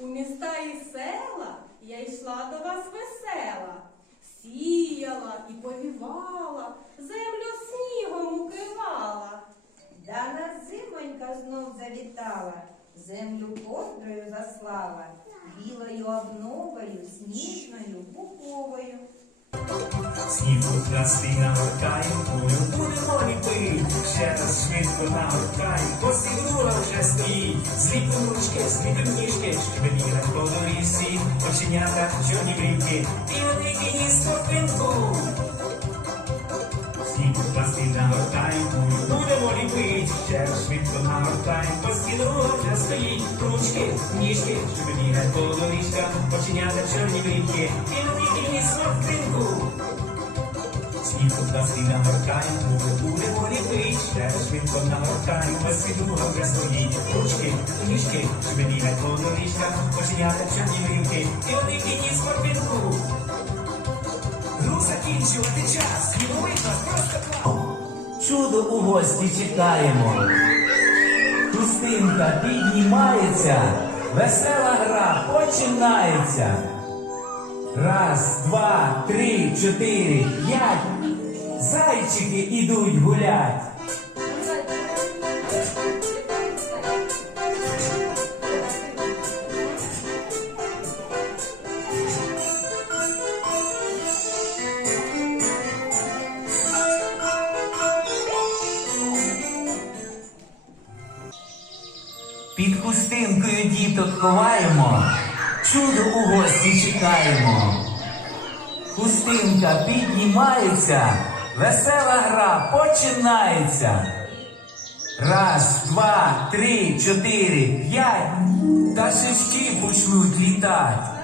У міста і села я йшла до вас весела, сіяла і повівала, землю снігом укривала. Да нас зимонька знов завітала, землю ковдрою заслала, білою обновою, сніжною, буховою. Сніг пухнастий нагортає, кулю будемо ліпити, ще раз швидко нагортай, посідура вже стоїть, зліпимо ручки, зліпимо ніжки, бігати по доріжці, оченята, чорні брівки, і одині із спинку. Сніг пухнастий нагортає, кулю будемо ліпити, ще раз швидко нагортай, посідура стоїть, ручки, ніжки, щоб бігати по доріжках, оченята, чорні брівки, і одині із спинку. Сніг пухнастий нагортає, губи будемо ліпить, ще швидко нагортає, без підруга вже стоїть. Ручки, ніжки, щоб бігать по доріжках, оченята чорні брівки, і великий ніс спортинку. Гру закінчувати час, сніговик нас просто клав. Чудо у гості чекаємо. Хустинка піднімається, весела гра починається. Раз, два, три, чотири, п'ять. Зайчики ідуть гулять. Під діток ховаємо, чудо у гості чекаємо. Хустинка піднімається, весела гра починається. Раз, два, три, чотири, п'ять. Пташечки почнуть літати.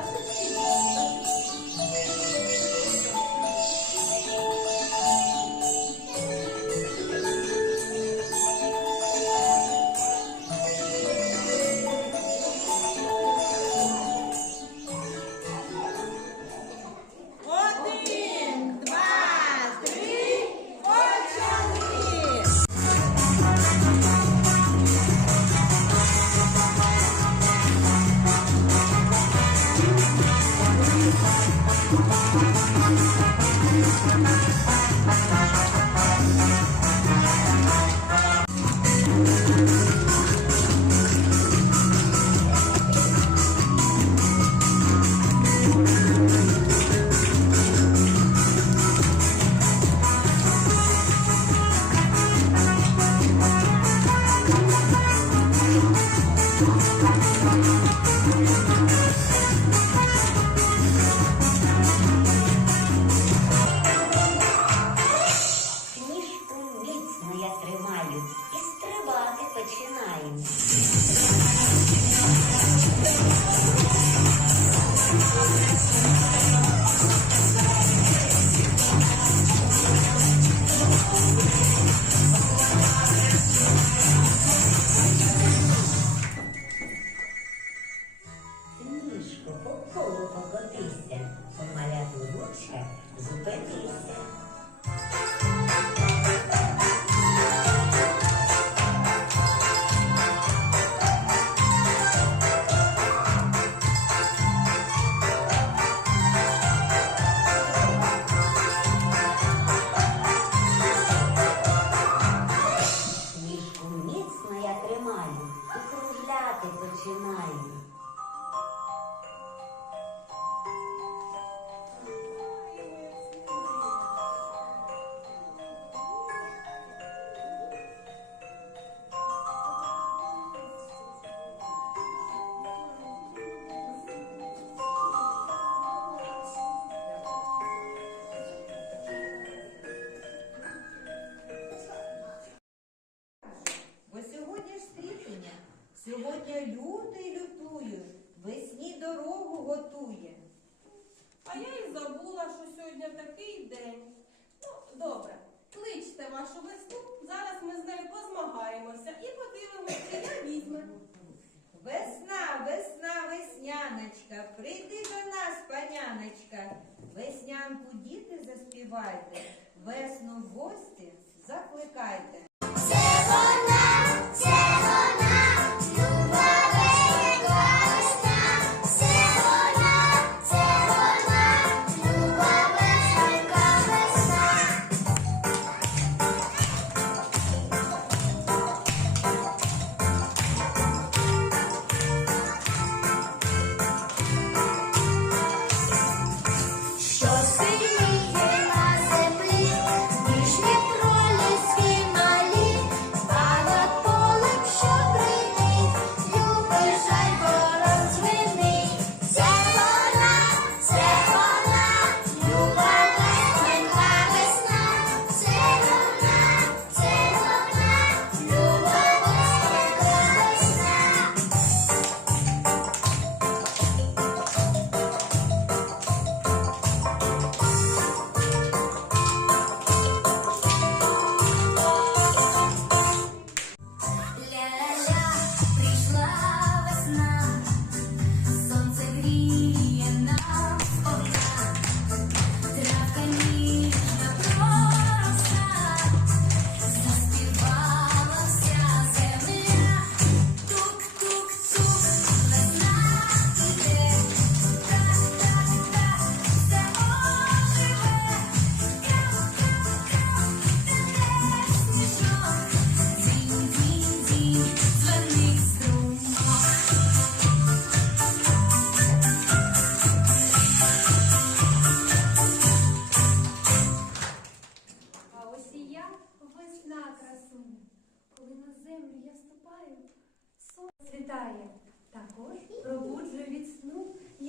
Паняночка. Веснянку діти заспівайте, весну в гості закликайте.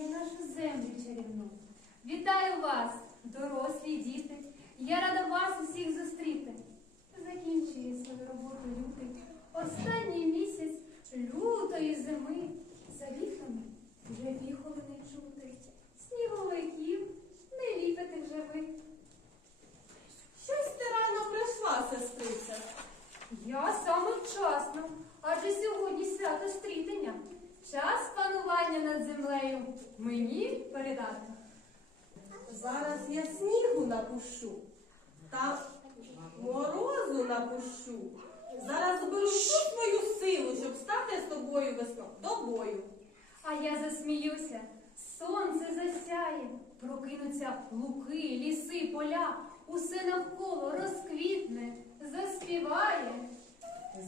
нашу землю чарівну. Вітаю вас, дорослі і діти. Я рада вас усіх зустріти. Закінчує свою роботу лютий. Останній місяць засміюся, сонце засяє, прокинуться луки, ліси, поля, усе навколо розквітне, заспіває.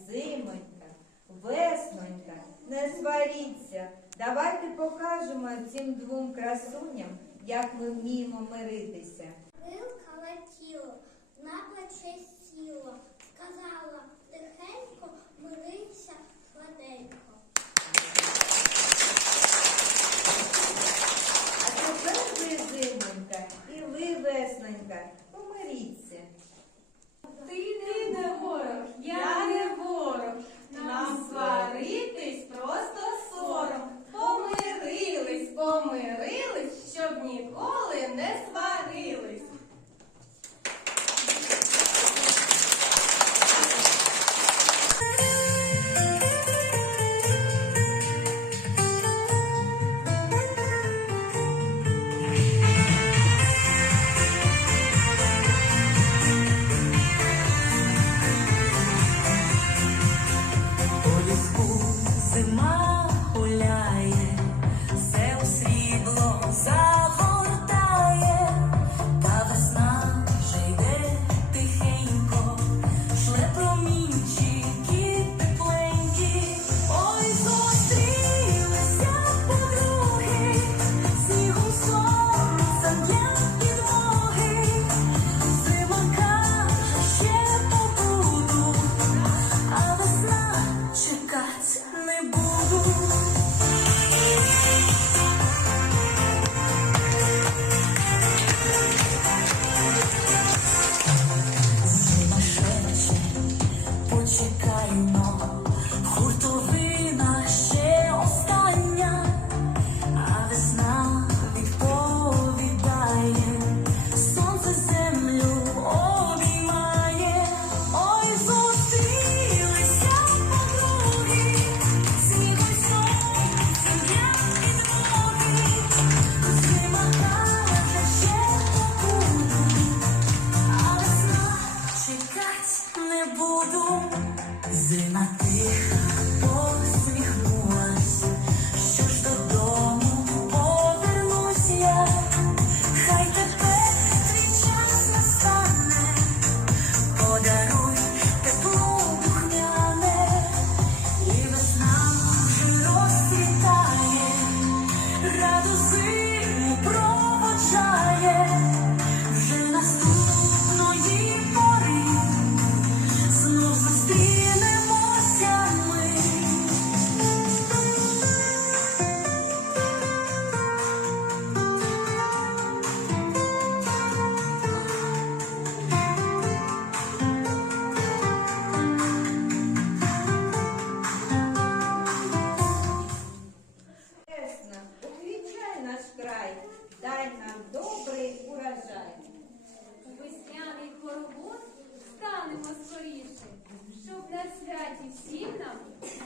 Зимонька, веснонька, не сваріться. Давайте покажемо цим двом красуням, як ми вміємо миритися. Вилкала тіло, наплече сіла, сказала тихенько, мирися гладенько. Okay. to see. Hannah.